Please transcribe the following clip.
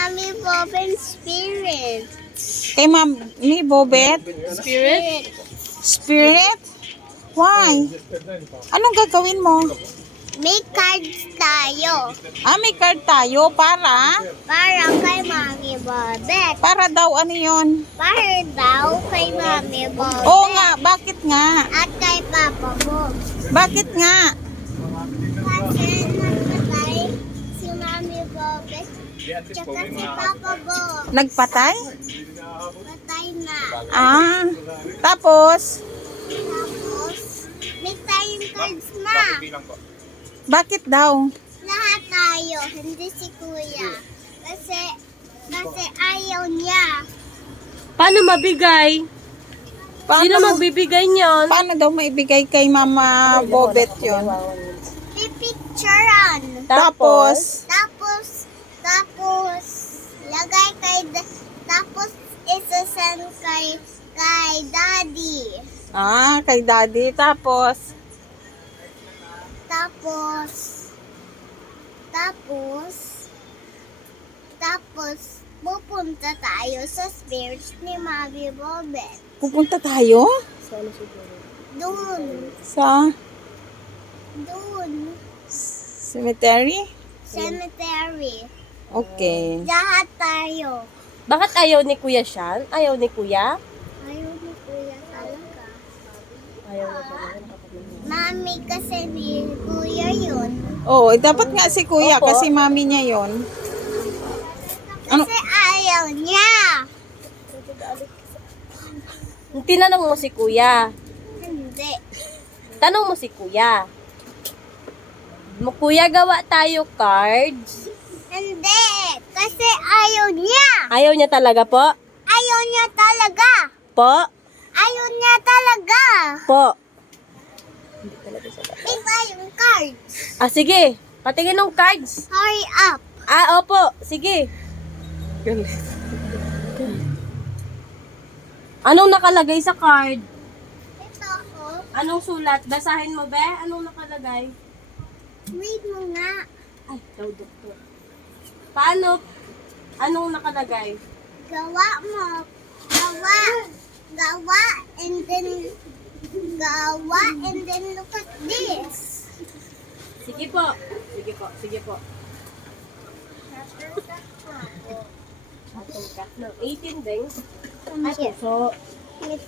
Mommy Bobet spirit. Kay Mami Bobet? Spirit? Spirit? Why? Anong gagawin mo? May cards tayo. May card tayo para? Para kay Mommy Bobet. Para daw ano yun? Para daw kay Mommy Bobet. Oo nga, bakit nga? At kay Papa Bob. Bakit nga? Kasi napatay si Mommy Bobet. Tsaka si Papa Bob. Nagpatay? Patay na. Tapos? Tapos, may tayong cards na. Bakit daw? Lahat tayo, hindi si Kuya. Kasi ayaw niya. Paano mabigay? Sino magbibigay niyon? Paano daw maibigay kay Mama Bobet yon? Pipicturean. Tapos? Tapos, lagay tapos isasend kay Daddy. Kay Daddy. Tapos? Tapos, pupunta tayo sa spirits ni Mommy Bobet. Pupunta tayo? Doon. Sa cemetery? Cemetery. Okay. Lahat tayo. Bakit ayaw ni Kuya Sean? Ayaw ni Kuya? Ayaw ni Kuya talaga. Ayaw ni Kuya. Mami kasi ni Kuya yun. Oo, dapat nga si Kuya Opo. kasi mami niya yon. Ano? Kasi ayaw niya. Tinanong mo si Kuya. Hindi. Tanong mo si Kuya. Kuya, gawa tayo cards. Hindi. Kasi ayaw niya. Ayaw niya talaga po? Ayaw niya talaga. Po? Ayaw niya talaga. Po. May tayong cards. Sige. Patingin ng cards. Hurry up. Opo. Sige. Anong nakalagay sa card? Ito ako. Anong sulat? Basahin mo, be? Anong nakalagay? Read mo nga. Ay, daw, doktor. Paano? Anong nakalagay? Gawa mo. Gawa. And then look at this. Sige po. Sige po. Sige po. Atong cut ng 18 din. Ay, so, May